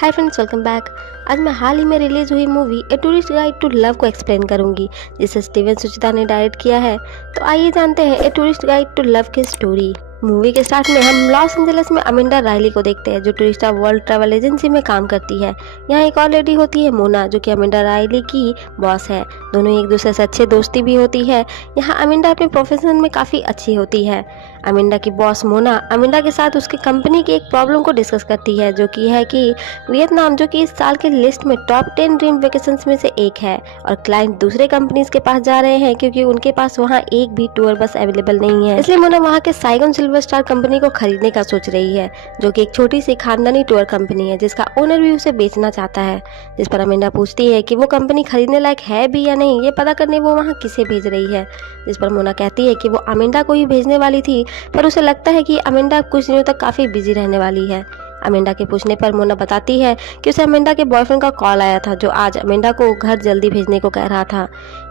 Hi friends, welcome back. आज मैं हाल ही में रिलीज हुई movie a tourist guide to love को एक्सप्लेन करूंगी, जिसे स्टीवन सुचित्रा ने डायरेक्ट किया है। तो आइए जानते हैं a tourist guide to love की स्टोरी। मूवी के स्टार्ट में हम लॉस एंजलिस में अमिंडा रायली को देखते हैं, जो टूरिस्ट वर्ल्ड ट्रैवल एजेंसी में काम करती है। यहाँ एक और लेडी होती है, मोना, जो कि अमिंडा रायली की बॉस है। दोनों एक दूसरे से अच्छे दोस्ती भी होती है। यहाँ अमिंडा अपने प्रोफेशन में काफ़ी अच्छी होती है। अमिंडा की बॉस मोना अमिंडा के साथ उसकी कंपनी की एक प्रॉब्लम को डिस्कस करती है, जो कि है कि वियतनाम, जो कि इस साल के लिस्ट में टॉप 10 ड्रीम वेकेशंस में से एक है, और क्लाइंट दूसरे कंपनीज के पास जा रहे हैं क्योंकि उनके पास वहाँ एक भी टूर बस अवेलेबल नहीं है। इसलिए मोना वहाँ के साइगोन सिल्वर स्टार कंपनी को खरीदने का सोच रही है, जो कि एक छोटी सी खानदानी टूर कंपनी है, जिसका ओनर भी उसे बेचना चाहता है। जिस पर अमिंडा पूछती है कि वो कंपनी खरीदने लायक है भी या नहीं, ये पता करने वो वहाँ किसे भेज रही है। जिस पर मोना कहती है कि वो अमिंडा को ही भेजने वाली थी, पर उसे लगता है कि अमिंडा कुछ दिनों तक काफ़ी बिजी रहने वाली है। अमिंडा के पूछने पर मोना बताती है कि उसे अमिंडा के बॉयफ्रेंड का कॉल आया था, जो आज अमिंडा को घर जल्दी भेजने को कह रहा था।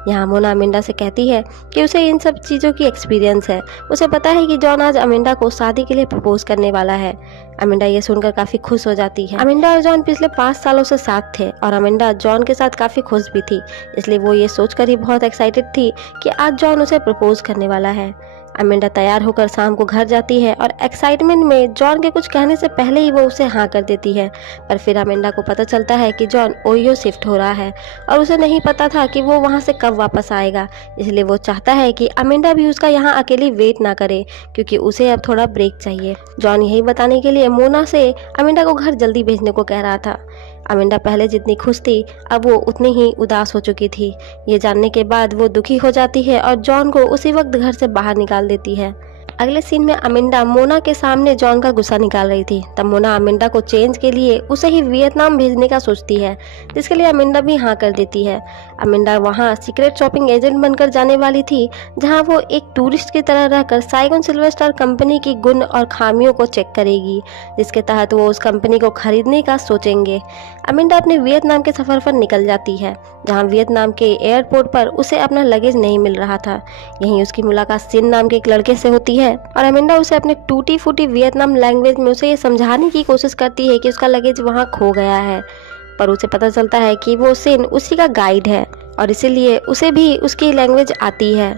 यहाँ मोना अमिंडा से कहती है कि उसे इन सब चीज़ों की एक्सपीरियंस है। उसे पता है कि जॉन आज अमिंडा को शादी के लिए प्रपोज करने वाला है। अमिंडा ये सुनकर काफ़ी खुश हो जाती है। अमिंडा और जॉन पिछले 5 सालों से साथ थे, और अमिंडा जॉन के साथ काफ़ी खुश भी थी। इसलिए वो ये सोचकर ही बहुत एक्साइटेड थी कि आज जॉन उसे प्रपोज करने वाला है। अमिंडा तैयार होकर शाम को घर जाती है, और एक्साइटमेंट में जॉन के कुछ कहने से पहले ही वो उसे हाँ कर देती है। पर फिर अमिंडा को पता चलता है कि जॉन ओहियो शिफ्ट हो रहा है, और उसे नहीं पता था कि वो वहाँ से कब वापस आएगा। इसलिए वो चाहता है कि अमिंडा भी उसका यहाँ अकेली वेट ना करे, क्योंकि उसे अब थोड़ा ब्रेक चाहिए। जॉन यही बताने के लिए मोना से अमिंडा को घर जल्दी भेजने को कह रहा था। अमिंडा पहले जितनी खुश थी, अब वो उतनी ही उदास हो चुकी थी। ये जानने के बाद वो दुखी हो जाती है और जॉन को उसी वक्त घर से बाहर निकाल देती है। अगले सीन में अमिंडा मोना के सामने जॉन का गुस्सा निकाल रही थी। तब मोना अमिंडा को चेंज के लिए उसे ही वियतनाम भेजने का सोचती है, जिसके लिए अमिंडा भी हाँ कर देती है। अमिंडा वहाँ सीक्रेट शॉपिंग एजेंट बनकर जाने वाली थी, जहाँ वो एक टूरिस्ट की तरह रहकर साइगोन सिल्वर स्टार कंपनी की गुण और खामियों को चेक करेगी, जिसके तहत वो उस कंपनी को खरीदने का सोचेंगे। अमिंडा अपने वियतनाम के सफर पर निकल जाती है, जहाँ वियतनाम के एयरपोर्ट पर उसे अपना लगेज नहीं मिल रहा था। यहीं उसकी मुलाकात सिन नाम के एक लड़के से होती है, और अमिंडा उसे अपने टूटी फूटी वियतनाम लैंग्वेज में उसे ये समझाने की कोशिश करती है कि उसका लगेज वहाँ खो गया है। पर उसे पता चलता है कि वो सिन उसी का गाइड है, और इसीलिए उसे भी उसकी लैंग्वेज आती है।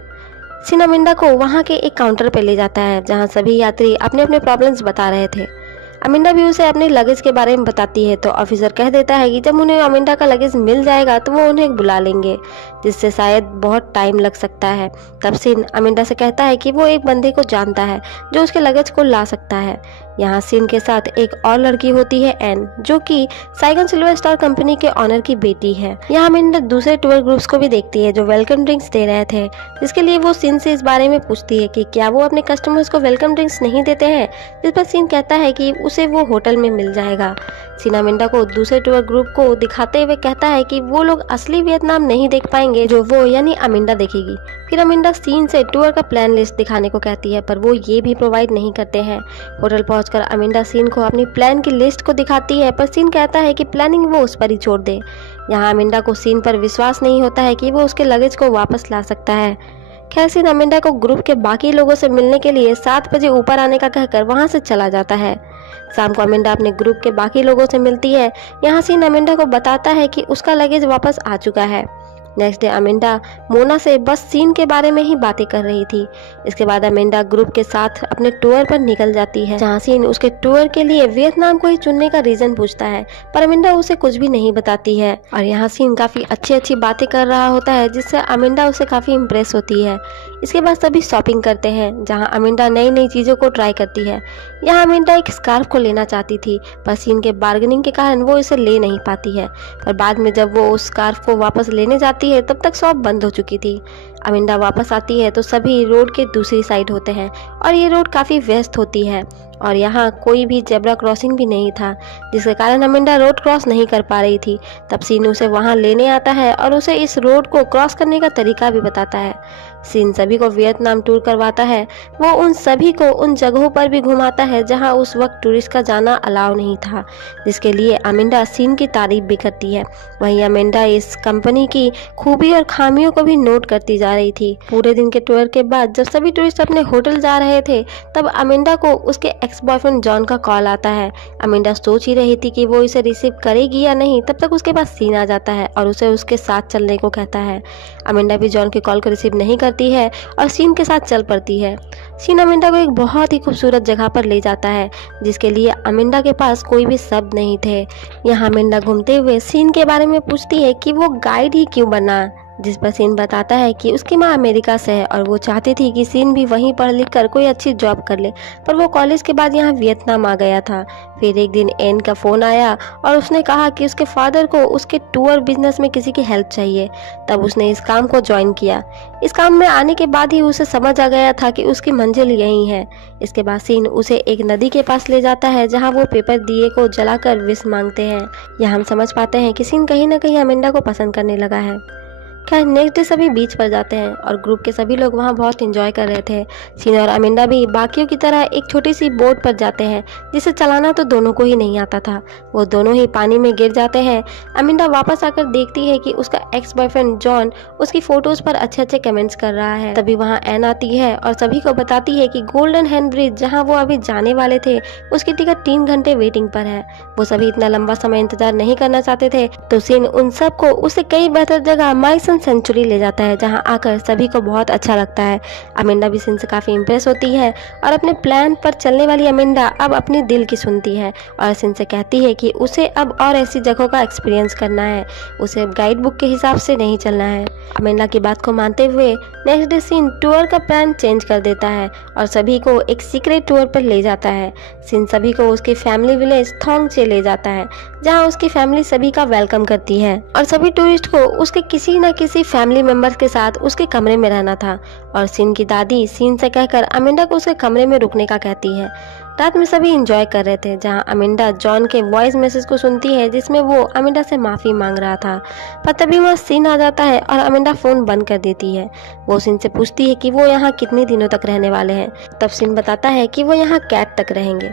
सिन अमिंडा को वहाँ के एक काउंटर पर ले जाता है, जहाँ सभी यात्री अपने अपने प्रॉब्लम्स बता रहे थे। अमिंडा भी उसे अपने लगेज के बारे में बताती है, तो ऑफिसर कह देता है कि जब उन्हें अमिंडा का लगेज मिल जाएगा तो वो उन्हें बुला लेंगे, जिससे शायद बहुत टाइम लग सकता है। तब सिन अमिंडा से कहता है कि वो एक बंदे को जानता है जो उसके लगेज को ला सकता है। यहाँ सिन के साथ एक और लड़की होती है, एन, जो कि साइगन सिल्वर स्टार कंपनी के ऑनर की बेटी है। यहाँ अमिंडा दूसरे टूर ग्रुप्स को भी देखती है जो वेलकम ड्रिंक्स दे रहे थे, जिसके लिए वो सिन से इस बारे में पूछती है कि क्या वो अपने कस्टमर्स को वेलकम ड्रिंक्स नहीं देते हैं, जिस पर सिन कहता है कि उसे वो होटल में मिल जाएगा। सिन अमिंडा को दूसरे टूर ग्रुप को दिखाते हुए कहता है कि वो लोग असली वियतनाम नहीं देख पाएंगे, जो वो यानी अमिंडा देखेगी। फिर अमिंडा सिन से टूर का प्लान लिस्ट दिखाने को कहती है, पर वो ये भी प्रोवाइड नहीं करते हैं। होटल पहुंचकर अमिंडा सिन को अपनी प्लान की लिस्ट को दिखाती है, पर सिन कहता है कि प्लानिंग वो उस पर ही छोड़ दे। यहाँ अमिंडा को सिन पर विश्वास नहीं होता है कि वो उसके लगेज को वापस ला सकता है। खैर, सिन अमिंडा को ग्रुप के बाकी लोगों से मिलने के लिए 7 बजे ऊपर आने का कहकर वहां से चला जाता है। शाम को अमिंडा अपने ग्रुप के बाकी लोगों से मिलती है। यहाँ सिन अमिंडा को बताता है कि उसका लगेज वापस आ चुका है। नेक्स्ट डे अमिंडा मोना से बस सीन के बारे में ही बातें कर रही थी। इसके बाद अमिंडा ग्रुप के साथ अपने टूर पर निकल जाती है, जहाँ सीन उसके टूर के लिए वियतनाम को ही चुनने का रीजन पूछता है, पर अमिंडा उसे कुछ भी नहीं बताती है। और यहाँ सीन काफी अच्छी अच्छी बातें कर रहा होता है, जिससे अमिंडा उसे काफी इम्प्रेस होती है। इसके बाद सभी शॉपिंग करते हैं, जहाँ अमिंडा नई नई चीजों को ट्राई करती है। यहाँ अमिंडा एक स्कार्फ को लेना चाहती थी, पर सीन के बार्गेनिंग के कारण वो इसे ले नहीं पाती है। पर बाद में जब वो उस स्कार्फ को वापस लेने जाती है, तब तक शॉप बंद हो चुकी थी। अमिंडा वापस आती है तो सभी रोड के दूसरी साइड होते हैं, और ये रोड काफ़ी व्यस्त होती है, और यहाँ कोई भी जेब्रा क्रॉसिंग भी नहीं था, जिसके कारण अमिंडा रोड क्रॉस नहीं कर पा रही थी। तब सीन उसे वहाँ लेने आता है और उसे इस रोड को क्रॉस करने का तरीका भी बताता है। सीन सभी को वियतनाम टूर करवाता है। वो उन सभी को उन जगहों पर भी घुमाता है जहाँ उस वक्त टूरिस्ट का जाना अलाउ नहीं था, जिसके लिए अमिंडा सीन की तारीफ भी करती है। वहीं अमिंडा इस कंपनी की खूबी और खामियों को भी नोट करती जा जा रही थी। पूरे दिन के टूर के बाद जब सभी टूरिस्ट अपने होटल जा रहे थे, तब अमिंडा को उसके एक्स बॉयफ्रेंड जॉन का कॉल आता है। अमिंडा सोच ही रही थी कि वो इसे रिसीव करेगी या नहीं, तब तक उसके पास सीन आ जाता है और उसे उसके साथ चलने को कहता है। अमिंडा भी जॉन के कॉल को रिसीव नहीं करती है और सीन के साथ चल पड़ती है। सीन अमिंडा को एक बहुत ही खूबसूरत जगह पर ले जाता है, जिसके लिए अमिंडा के पास कोई भी शब्द नहीं थे। यहाँ अमिंडा घूमते हुए सीन के बारे में पूछती है कि वो गाइड ही क्यों बना, जिस पर सीन बताता है कि उसकी माँ अमेरिका से है और वो चाहती थी कि सीन भी वहीं पढ़ लिख कर कोई अच्छी जॉब कर ले, पर वो कॉलेज के बाद यहाँ वियतनाम आ गया था। फिर एक दिन एन का फ़ोन आया और उसने कहा कि उसके फादर को उसके टूर बिजनेस में किसी की हेल्प चाहिए। तब उसने इस काम को ज्वाइन किया। इस काम में आने के बाद ही उसे समझ आ गया था कि उसकी मंजिल यही है। इसके बाद सीन उसे एक नदी के पास ले जाता है, जहाँ वो पेपर दिए को जलाकर विश मांगते हैं। यहाँ हम समझ पाते हैं कि सीन कहीं ना कहीं अमिंडा को पसंद करने लगा है। खैर नेक्स्ट डे सभी बीच पर जाते हैं और ग्रुप के सभी लोग वहाँ बहुत एंजॉय कर रहे थे। सीन और अमिंडा भी बाकियों की तरह एक छोटी सी बोट पर जाते हैं, जिसे चलाना तो दोनों को ही नहीं आता था। वो दोनों ही पानी में गिर जाते हैं। अमिंडा वापस आकर देखती है कि उसका एक्स बॉयफ्रेंड जॉन उसकी फोटोज पर अच्छे अच्छे कमेंट्स कर रहा है। तभी वहाँ एन आती है और सभी को बताती है कि गोल्डन हैंड ब्रिज जहाँ वो अभी जाने वाले थे, उसकी टिकट 3 घंटे वेटिंग पर है। वो सभी इतना लंबा समय इंतजार नहीं करना चाहते थे, तो सीन उन सबको उससे कई बेहतर जगह माइसन सेंचुरी ले जाता है, जहां आकर सभी को बहुत अच्छा लगता है। अमिंडा भी सीन से काफ़ी इम्प्रेस होती है और अपने प्लान पर चलने वाली अमिंडा अब अपनी दिल की सुनती है और सीन से कहती है कि उसे अब और ऐसी जगहों का एक्सपीरियंस करना है, उसे अब गाइड बुक के हिसाब से नहीं चलना है। अमिंडा की बात को मानते हुए नेक्स्ट डे सीन टूर का प्लान चेंज कर देता है और सभी को एक सीक्रेट टूर पर ले जाता है। सीन सभी को उसकी फैमिली विलेज थोंगचे ले जाता है, जहां उसकी फैमिली सभी का वेलकम करती है और सभी टूरिस्ट को उसके किसी न किसी फैमिली मेंबर्स के साथ उसके कमरे में रहना था। और सीन की दादी सीन से कहकर अमिंडा को उसके कमरे में रुकने का कहती है। रात में सभी एंजॉय कर रहे थे, जहां अमिंडा जॉन के वॉइस मैसेज को सुनती है, जिसमें वो अमिंडा से माफ़ी मांग रहा था। पर तभी वहाँ सीन आ जाता है और अमिंडा फ़ोन बंद कर देती है। वो सीन से पूछती है कि वो यहाँ कितने दिनों तक रहने वाले हैं। तब सीन बताता है कि वो यहाँ कैट तक रहेंगे।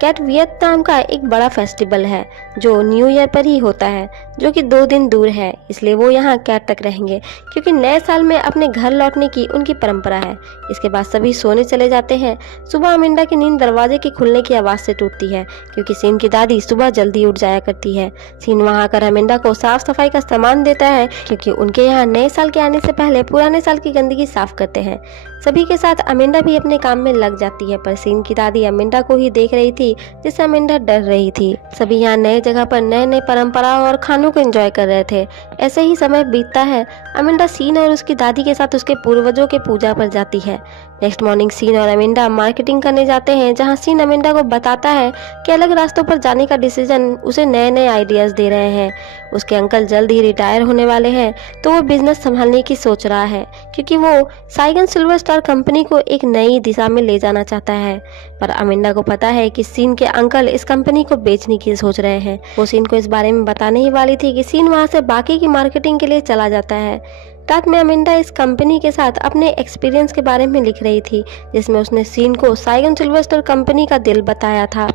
कैट वियतनाम का एक बड़ा फेस्टिवल है जो न्यू ईयर पर ही होता है, जो कि 2 दिन दूर है, इसलिए वो यहाँ कैट तक रहेंगे, क्योंकि नए साल में अपने घर लौटने की उनकी परंपरा है। इसके बाद सभी सोने चले जाते हैं। सुबह अमिंडा की नींद दरवाजे के खुलने की आवाज़ से टूटती है, क्योंकि सीन की दादी सुबह जल्दी उठ जाया करती है। सीन वहाँ आकर अमिंडा को साफ सफाई का सामान देता है, क्योंकि उनके यहाँ नए साल के आने से पहले पुराने साल की गंदगी साफ करते हैं। सभी के साथ अमिंडा भी अपने काम में लग जाती है, पर सीन की दादी अमिंडा को ही देख रही थी, जिससे अमिंडा डर रही थी। सभी यहाँ नए जगह पर नए नए परंपराओं और खानों को एंजॉय कर रहे थे। ऐसे ही समय बीतता है। अमिंडा सीन और उसकी दादी के साथ उसके पूर्वजों के पूजा पर जाती है। नेक्स्ट मॉर्निंग सीन और अमिंडा मार्केटिंग करने जाते हैं, जहाँ सीन अमिंडा को बताता है कि अलग रास्तों पर जाने का डिसीजन उसे नए नए आइडियाज़ दे रहे हैं। उसके अंकल जल्द ही रिटायर होने वाले हैं, तो वो बिजनेस संभालने की सोच रहा है, क्योंकि वो साइगन सिल्वर स्टार कंपनी को एक नई दिशा में ले जाना चाहता है। पर अमिंडा को पता है कि सीन के अंकल इस कंपनी को बेचने की सोच रहे हैं। वो सीन को इस बारे में बताने ही वाली थी कि सीन वहाँ से बाकी की मार्केटिंग के लिए चला जाता है। रात में अमिंडा इस कंपनी के साथ अपने एक्सपीरियंस के बारे में लिख रही थी, जिसमें उसने सीन को साइगन सिल्वर स्टार कंपनी का दिल बताया था।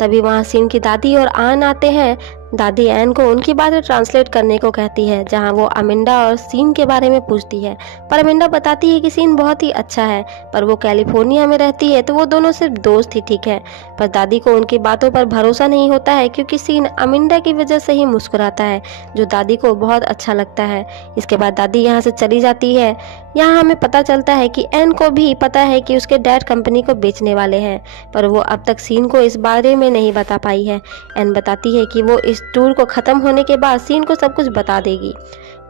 तभी वहाँ सीन की दादी और आन आते हैं। दादी एन को उनकी बातें ट्रांसलेट करने को कहती है, जहाँ वो अमिंडा और सीन के बारे में पूछती है, पर अमिंडा बताती है कि सीन बहुत ही अच्छा है, पर वो कैलिफोर्निया में रहती है, तो वो दोनों सिर्फ दोस्त ही ठीक है। पर दादी को उनकी बातों पर भरोसा नहीं होता है, क्योंकि सीन अमिंडा की वजह से ही मुस्कुराता है, जो दादी को बहुत अच्छा लगता है। इसके बाद दादी यहाँ से चली जाती है। यहाँ हमें पता चलता है कि एन को भी पता है कि उसके डैड कंपनी को बेचने वाले हैं, पर वो अब तक सीन को इस बारे में नहीं बता पाई है। एन बताती है कि वो इस टूर को खत्म होने के बाद सीन को सब कुछ बता देगी।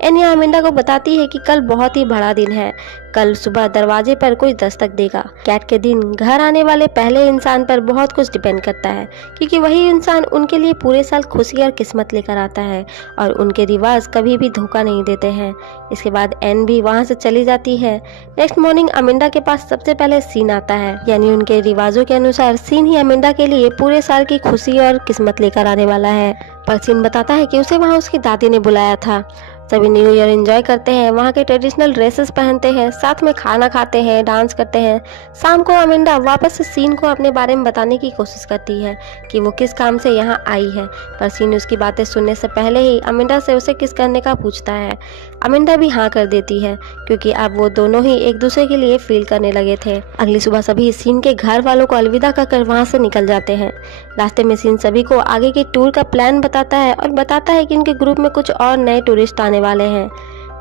एन यहाँ अमिंडा को बताती है कि कल बहुत ही बड़ा दिन है। कल सुबह दरवाजे पर कोई दस्तक देगा। कैट के दिन घर आने वाले पहले इंसान पर बहुत कुछ डिपेंड करता है, क्योंकि वही इंसान उनके लिए पूरे साल खुशी और किस्मत लेकर आता है, और उनके रिवाज कभी भी धोखा नहीं देते हैं। इसके बाद एन भी वहाँ से चली जाती है। नेक्स्ट मॉर्निंग अमिंडा के पास सबसे पहले सीन आता है, यानी उनके रिवाजों के अनुसार सीन ही अमिंडा के लिए पूरे साल की खुशी और किस्मत लेकर आने वाला है। पर सीन बताता है कि उसे वहाँ उसकी दादी ने बुलाया था। सभी न्यू ईयर एंजॉय करते हैं, वहाँ के ट्रेडिशनल ड्रेसेस पहनते हैं, साथ में खाना खाते हैं, डांस करते हैं। शाम को अमेंडा वापस से सीन को अपने बारे में बताने की कोशिश करती है कि वो किस काम से यहाँ आई है, पर सीन उसकी बातें सुनने से पहले ही अमेंडा से उसे किस करने का पूछता है। अमेंडा भी हाँ कर देती है क्योंकि अब वो दोनों ही एक दूसरे के लिए फील करने लगे थे। अगली सुबह सभी सीन के घर वालों को अलविदा कहकर वहाँ से निकल जाते हैं। रास्ते में सीन सभी को आगे के टूर का प्लान बताता है और बताता है कि उनके ग्रुप में कुछ और नए टूरिस्ट आने वाले हैं।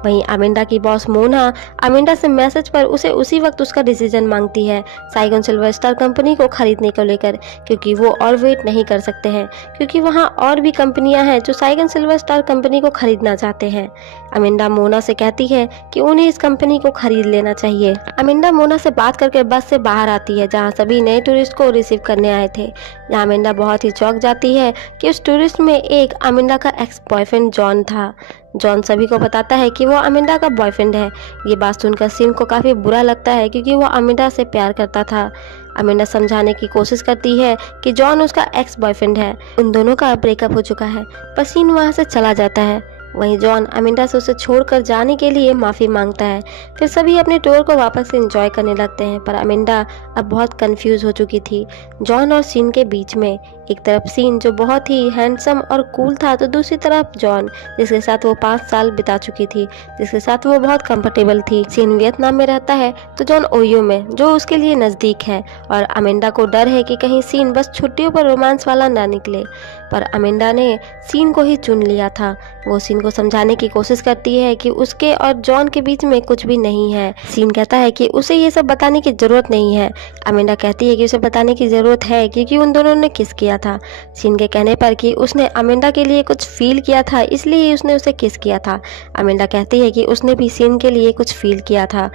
वहीं अमेंडा की बॉस मोना अमेंडा से मैसेज पर उसे उसी वक्त उसका डिसीजन मांगती है साइगन सिल्वर स्टार कंपनी को खरीदने को लेकर, क्योंकि वो और वेट नहीं कर सकते हैं, क्योंकि वहाँ और भी कंपनियां हैं जो साइगन सिल्वर स्टार कंपनी को खरीदना चाहते हैं। अमेंडा मोना से कहती है कि उन्हें इस कंपनी को खरीद लेना चाहिए। अमेंडा मोना से बात करके बस से बाहर आती है जहाँ सभी नए टूरिस्ट को रिसीव करने आए थे। जहाँ अमेंडा बहुत ही चौंक जाती है कि उस टूरिस्ट में एक अमेंडा का एक्स बॉयफ्रेंड जॉन था। जॉन सभी को बताता है कि वो अमेंडा का बॉयफ्रेंड है। ये बात सुनकर सीन को काफ़ी बुरा लगता है क्योंकि वो अमेंडा से प्यार करता था। अमेंडा समझाने की कोशिश करती है कि जॉन उसका एक्स बॉयफ्रेंड है, उन दोनों का ब्रेकअप हो चुका है, पर सीन वहाँ से चला जाता है। वहीं जॉन अमेंडा से उसे छोड़कर जाने के लिए माफ़ी मांगता है। फिर सभी अपने टूर को वापस से एंजॉय करने लगते हैं, पर अमेंडा अब बहुत कंफ्यूज हो चुकी थी। जॉन और सीन के बीच में एक तरफ सीन जो बहुत ही हैंडसम और कूल था, तो दूसरी तरफ जॉन जिसके साथ वो 5 साल बिता चुकी थी, जिसके साथ वो बहुत कंफर्टेबल थी। सीन वियतनाम में रहता है तो जॉन ओयो में, जो उसके लिए नज़दीक है, और अमेंडा को डर है कि कहीं सीन बस छुट्टियों पर रोमांस वाला ना निकले। पर अमेंडा ने सीन को ही चुन लिया था। वो सीन को समझाने की कोशिश करती है कि उसके और जॉन के बीच में कुछ भी नहीं है। सीन कहता है कि उसे ये सब बताने की जरूरत नहीं है। अमेंडा कहती है कि उसे बताने की जरूरत है क्योंकि उन दोनों ने किस किया था। सीन के कहने पर कि उसने अमेंडा के लिए कुछ फील किया था, इसलिए उसने उसे किस किया था। अमेंडा कहती है कि उसने भी सीन के लिए कुछ फील किया था,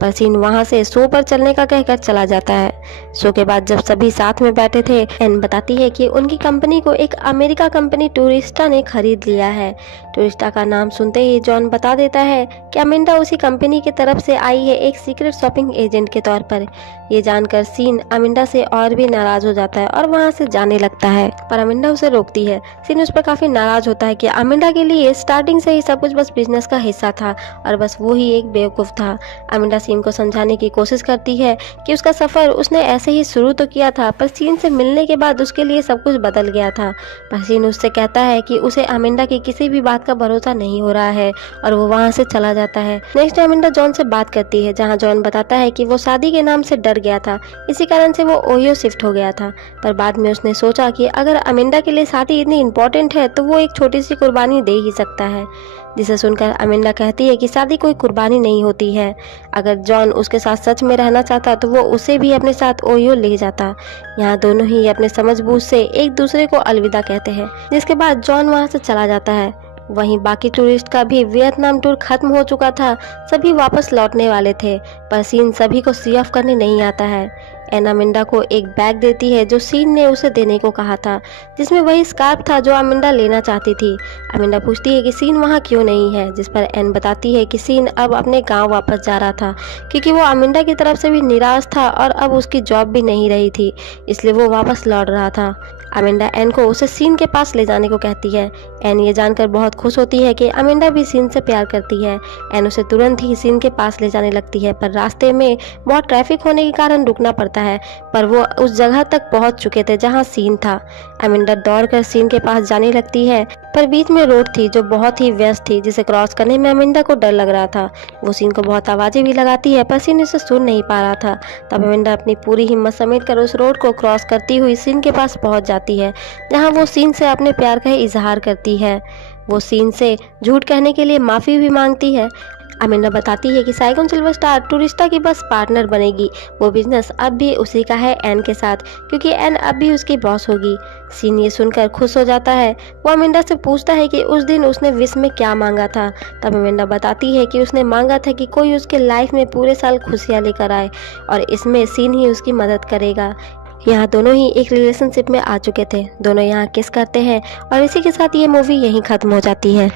पर सीन वहाँ से शो पर चलने का कहकर चला जाता है। शो के बाद जब सभी साथ में बैठे थे, एन बताती है कि उनकी कंपनी को एक अमेरिका कंपनी टूरिस्टा ने खरीद लिया है। टूरिस्टा का नाम सुनते ही जॉन बता देता है कि अमेंडा उसी कंपनी की तरफ से आई है एक सीक्रेट शॉपिंग एजेंट के तौर पर। ये जानकर सीन अमेंडा से और भी नाराज हो जाता है और वहाँ से जाने लगता है, पर अमेंडा उसे रोकती है। सीन उस पर काफी नाराज होता है कि अमेंडा के लिए स्टार्टिंग से ही सब कुछ बस बिजनेस का हिस्सा था और बस वो ही एक बेवकूफ था। अमेंडा सीन को समझाने की कोशिश करती है कि उसका सफर उसने ऐसे ही शुरू तो किया था, पर सीन से मिलने के बाद उसके लिए सब कुछ बदल गया था। पर सीन उससे कहता है कि उसे अमेंडा की किसी भी बात का भरोसा नहीं हो रहा है और वो वहाँ से चला जाता है। नेक्स्ट अमेंडा जॉन से बात करती है, जहाँ जॉन बताता है कि वो शादी के नाम से डर गया था, इसी कारण से वो ओयो शिफ्ट हो गया था। पर बाद में उसने सोचा कि अगर अमेंडा के लिए शादी इतनी इम्पोर्टेंट है तो वो एक छोटी सी कुर्बानी दे ही सकता है। जिसे सुनकर अमेंडा कहती है कि शादी कोई कुर्बानी नहीं होती है। अगर जॉन उसके साथ सच में रहना चाहता तो वो उसे भी अपने साथ ओयो ले जाता। यहाँ दोनों ही अपने समझबूझ से एक दूसरे को अलविदा कहते हैं, जिसके बाद जॉन वहाँ से चला जाता है। वहीं बाकी टूरिस्ट का भी वियतनाम टूर खत्म हो चुका था, सभी वापस लौटने वाले थे, पर सीन सभी को सी ऑफ करने नहीं आता है। एन अमेंडा को एक बैग देती है जो सीन ने उसे देने को कहा था, जिसमें वही स्कार्फ था जो अमेंडा लेना चाहती थी। अमेंडा पूछती है कि सीन वहाँ क्यों नहीं है, जिस पर एन बताती है कि सीन अब अपने गांव वापस जा रहा था क्योंकि वो अमेंडा की तरफ से भी निराश था और अब उसकी जॉब भी नहीं रही थी, इसलिए वो वापस लौट रहा था। अमेंडा एन को उसे सीन के पास ले जाने को कहती है। एन ये जानकर बहुत खुश होती है कि अमेंडा भी सीन से प्यार करती है। एन उसे तुरंत ही सीन के पास ले जाने लगती है, पर रास्ते में बहुत ट्रैफिक होने के कारण रुकना पड़ता है, पर वो उस जगह तक पहुंच चुके थे जहां सीन था। अमेंडा दौड़कर सीन के पास जाने लगती है, पर बीच में रोड थी जो बहुत ही व्यस्त थी, जिसे क्रॉस करने में अमेंडा को डर लग रहा था। वो सीन को बहुत आवाजें भी लगाती है, पर सीन उसे सुन नहीं पा रहा था। तब अमेंडा अपनी पूरी हिम्मत समेट कर उस रोड को क्रॉस करती हुई सीन के पास पहुंच जाती है, जहां वो सीन से अपने प्यार का इजहार करती है। वो सीन से झूठ कहने के लिए माफी भी मांगती है। अमेंडा बताती है कि साइगन सिल्वर स्टार टूरिस्टा की बस पार्टनर बनेगी, वो बिजनेस अब भी उसी का है एन के साथ, क्योंकि एन अब भी उसकी बॉस होगी। सीन ये सुनकर खुश हो जाता है। वो अमेंडा से पूछता है कि उस दिन उसने विश में क्या मांगा था। तब अमेंडा बताती है कि उसने मांगा था कि कोई उसके लाइफ में पूरे साल खुशियाँ लेकर आए और इसमें सीन ही उसकी मदद करेगा। यहाँ दोनों ही एक रिलेशनशिप में आ चुके थे, दोनों यहाँ किस करते हैं और इसी के साथ ये मूवी यहीं खत्म हो जाती है।